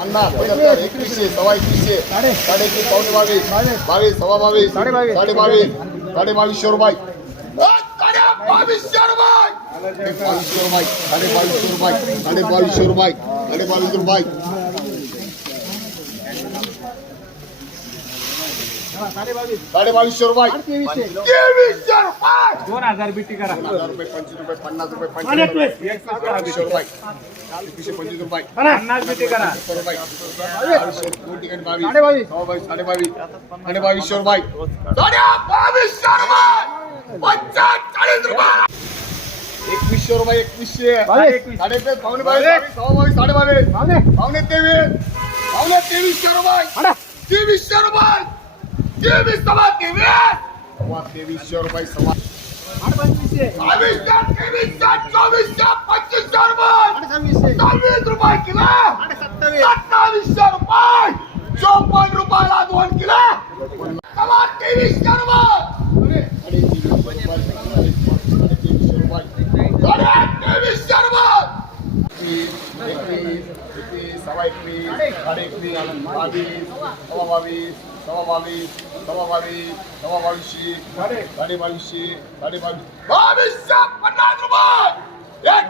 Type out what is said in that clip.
पन्नास पंच्याहत्तर एकवीसशे सव्वा एकवीसशे साडे एकवीस पावणे बावीस बावीस सव्वा बावीस साडे बावीस साडे बावीस साडे बावीसशे रुपये अ, साडे बावीसशे रुपये साडे बावीसशे रुपये साडे बावीसशे रुपये साडे बावीसशे रुपये साडे बावीस रुपये साडे बावीसशे रुपये तेवीसशे रुपये. दोन हजार बिट्टी करा. दोन हजार रुपये पंचवीस रुपये पन्नास रुपये पंचवीस रुपये. रुपये. पंचवीस रुपये. पन्नास करा. रुपये. बावीसशे दोन ठिकाणी बावीस. सव्वा बावीस साडे बावीस साडे बावीसशे रुपये. साडे बावीसशे रुपये. पंचेचाळीस रुपये. एकवीसशे रुपये एकवीसशे. साडे एकवीस. साडे एकवीस पावणे बावीस बावीस, सव्वा बावीस साडे बावीस पावणे. तेवीस. पावणे तेवीसशे रुपये. तेवीसशे रुपये. तेवीस सव्वा तेवीस सव्वा तेवीसशे रुपये सव्वा बावीसशे तेवीसशे चोवीसशे पंचवीसशे रुपये सव्वीस रुपये किलो सत्तावीसशे रुपये चोपन्न रुपयाला दोन किलो सव्वा तेवीसशे रुपये साडे तेवीसशे रुपये साडे तेवीसशे रुपये एकवीस एकवीस सव्वा एकवीस साडे एकवीस बावीस सव्वा बावीस सव्वा बावीस सव्वा बावीस सव्वा बावीसशे साडे बावीसशे साडे बावीस बावीसशे पन्नास रुपये एक